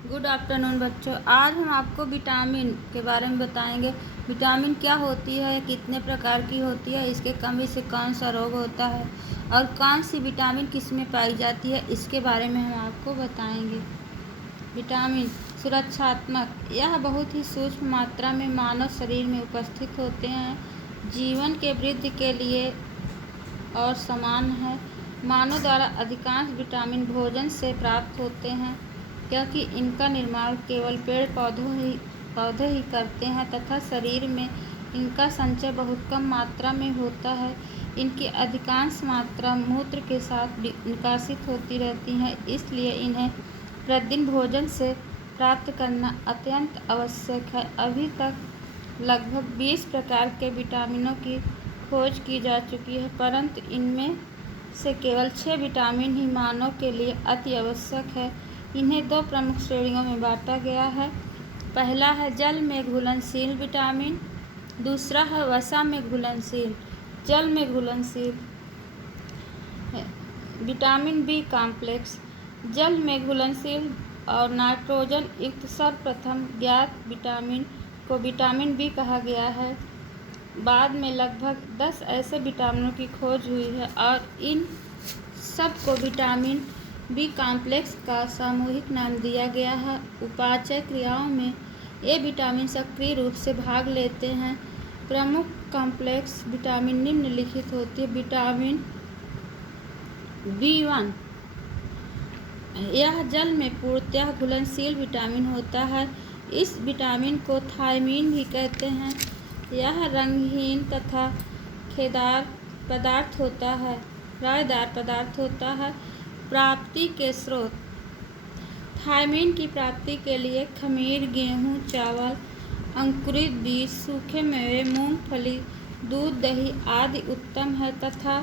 Good afternoon बच्चों। आज हम आपको विटामिन के बारे में बताएंगे। विटामिन क्या होती है, कितने प्रकार की होती है, इसके कमी से कौन सा रोग होता है और कौन सी विटामिन किस में पाई जाती है, इसके बारे में हम आपको बताएंगे। विटामिन सुरक्षात्मक, यह बहुत ही सूक्ष्म मात्रा में मानव शरीर में उपस्थित होते हैं, जीवन के वृद्धि के लिए और समान है। मानव द्वारा अधिकांश विटामिन भोजन से प्राप्त होते हैं, क्योंकि इनका निर्माण केवल पेड़ पौधे ही करते हैं तथा शरीर में इनका संचय बहुत कम मात्रा में होता है। इनकी अधिकांश मात्रा मूत्र के साथ निकासित होती रहती है, इसलिए इन्हें प्रतिदिन भोजन से प्राप्त करना अत्यंत आवश्यक है। अभी तक लगभग 20 प्रकार के विटामिनों की खोज की जा चुकी है, परंतु इनमें से केवल 6 विटामिन ही मानव के लिए अति आवश्यक है। इन्हें 2 प्रमुख श्रेणियों में बांटा गया है। पहला है जल में घुलनशील विटामिन, दूसरा है वसा में घुलनशील। जल में घुलनशील विटामिन बी कॉम्प्लेक्स, जल में घुलनशील और नाइट्रोजन युक्त सर्वप्रथम ज्ञात विटामिन को विटामिन बी कहा गया है। बाद में लगभग 10 ऐसे विटामिनों की खोज हुई है और इन सब को विटामिन बी कॉम्प्लेक्स का सामूहिक नाम दिया गया है। उपापचय क्रियाओं में ये विटामिन सक्रिय रूप से भाग लेते हैं। प्रमुख कॉम्प्लेक्स विटामिन निम्नलिखित होती है। विटामिन B1, यह जल में पूर्णतः घुलनशील विटामिन होता है। इस विटामिन को थायमीन भी कहते हैं। यह रंगहीन तथा रायदार पदार्थ होता है। प्राप्ति के स्रोत, थायमीन की प्राप्ति के लिए खमीर, गेहूँ, चावल, अंकुरित बीज, सूखे मेवे, मूंगफली, दूध, दही आदि उत्तम है तथा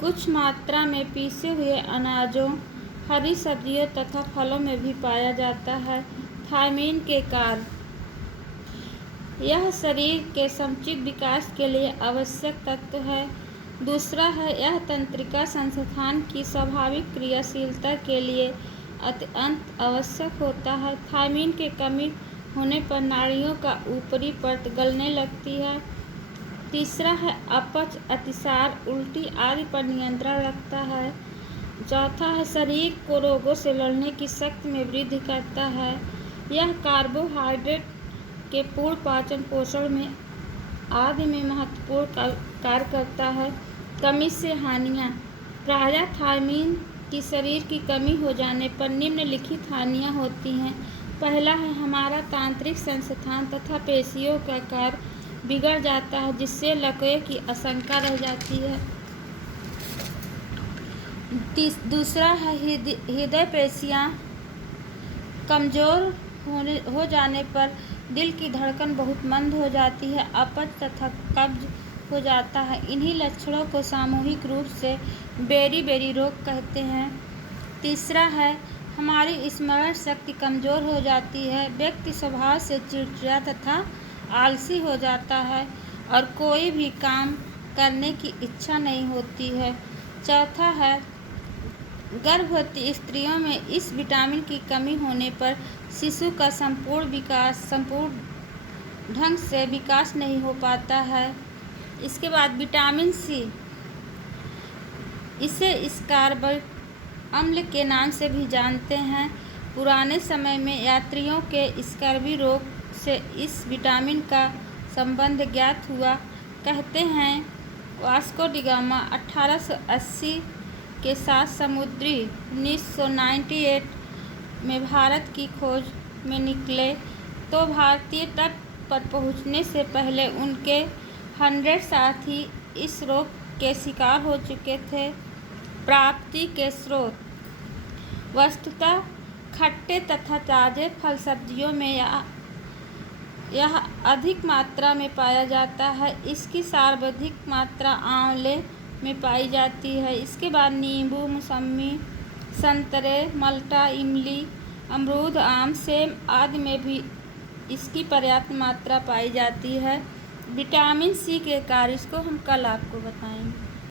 कुछ मात्रा में पीसे हुए अनाजों, हरी सब्जियों तथा फलों में भी पाया जाता है। थायमीन के कार्य, यह शरीर के समुचित विकास के लिए आवश्यक तत्व है। दूसरा है यह तंत्रिका संस्थान की स्वाभाविक क्रियाशीलता के लिए अत्यंत आवश्यक होता है। थायमीन के कमी होने पर नाड़ियों का ऊपरी परत गलने लगती है। तीसरा है अपच, अतिसार, उल्टी आदि पर नियंत्रण रखता है। चौथा है शरीर को रोगों से लड़ने की शक्ति में वृद्धि करता है। यह कार्बोहाइड्रेट के पूर्ण पाचन पोषण में आदि में महत्वपूर्ण कार्य करता है। कमी से हानियाँ, प्रायः थायमीन की शरीर की कमी हो जाने पर निम्नलिखित हानियाँ होती हैं। पहला है हमारा तांत्रिक संस्थान तथा पेशियों का कार्य बिगड़ जाता है, जिससे लकवे की आशंका रह जाती है। दूसरा है हृदय पेशियाँ कमज़ोर हो जाने पर दिल की धड़कन बहुत मंद हो जाती है, अपच तथा कब्ज हो जाता है। इन्हीं लक्षणों को सामूहिक रूप से बेरी रोग कहते हैं। तीसरा है हमारी स्मरण शक्ति कमज़ोर हो जाती है, व्यक्ति स्वभाव से चिड़चिड़ा तथा आलसी हो जाता है और कोई भी काम करने की इच्छा नहीं होती है। चौथा है गर्भवती स्त्रियों में इस विटामिन की कमी होने पर शिशु का संपूर्ण ढंग से विकास नहीं हो पाता है। इसके बाद विटामिन सी, इसे स्कारबेट अम्ल के नाम से भी जानते हैं। पुराने समय में यात्रियों के स्कर्वी रोग से इस विटामिन का संबंध ज्ञात हुआ। कहते हैं वास्को डी गामा 1880 के साथ समुद्री 1998 में भारत की खोज में निकले, तो भारतीय तट पर पहुंचने से पहले उनके 100 साथी इस रोग के शिकार हो चुके थे। प्राप्ति के स्रोत, वस्तुतः खट्टे तथा ताज़े फल सब्जियों में यह अधिक मात्रा में पाया जाता है। इसकी सर्वाधिक मात्रा आंवले में पाई जाती है। इसके बाद नींबू, मौसमी, संतरे, माल्टा, इमली, अमरूद, आम, सेब आदि में भी इसकी पर्याप्त मात्रा पाई जाती है। विटामिन सी के कार्य इसको हम कल आपको बताएंगे।